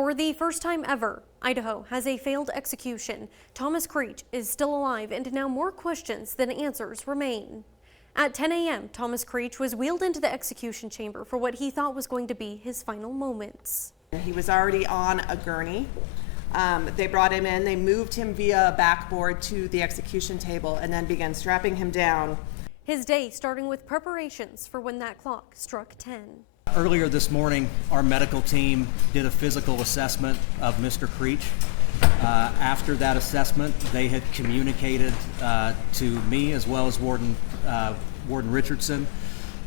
For the first time ever, Idaho has a failed execution. Thomas Creech is still alive, and now more questions than answers remain. At 10 a.m., Thomas Creech was wheeled into the execution chamber for what he thought was going to be his final moments. He was already on a gurney. They brought him in, they moved him via a backboard to the execution table and then began strapping him down. His day starting with preparations for when that clock struck 10. Earlier this morning, our medical team did a physical assessment of Mr. Creech. After that assessment, they had communicated to me as well as Warden Richardson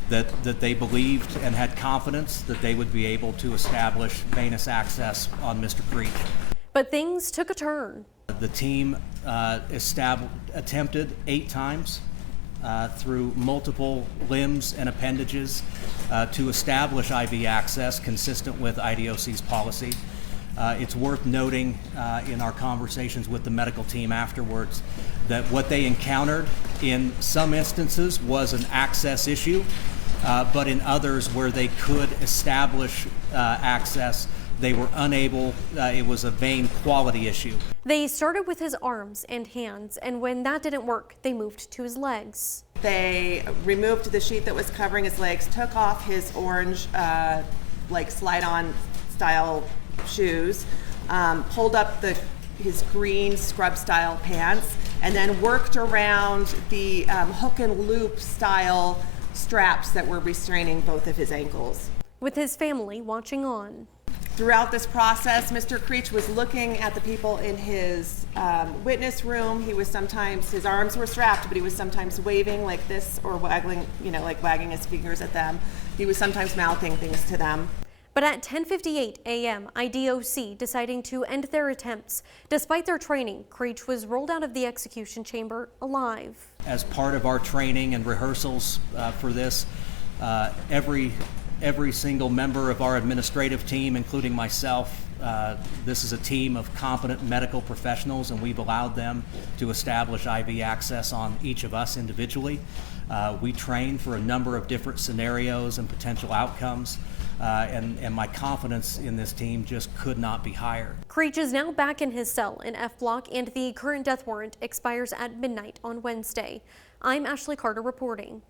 that they believed and had confidence that they would be able to establish venous access on Mr. Creech. But things took a turn. The team attempted 8 times through multiple limbs and appendages to establish IV access consistent with IDOC's policy. It's worth noting in our conversations with the medical team afterwards that what they encountered in some instances was an access issue, but in others where they could establish access, they were unable. It was a vein quality issue. They started with his arms and hands, and when that didn't work, they moved to his legs. They removed the sheet that was covering his legs, took off his orange like slide-on style shoes, pulled up his green scrub style pants, and then worked around the hook and loop style straps that were restraining both of his ankles. With his family watching on. Throughout this process, Mr. Creech was looking at the people in his witness room. He was sometimes, his arms were strapped, but he was sometimes waving like this or waggling, like wagging his fingers at them. He was sometimes mouthing things to them. But at 10:58 a.m., IDOC deciding to end their attempts. Despite their training, Creech was rolled out of the execution chamber alive. As part of our training and rehearsals for this, every single member of our administrative team, including myself, this is a team of competent medical professionals, and we've allowed them to establish IV access on each of us individually. We train for a number of different scenarios and potential outcomes, and my confidence in this team just could not be higher. Creech is now back in his cell in F Block, and the current death warrant expires at midnight on Wednesday. I'm Ashley Carter reporting.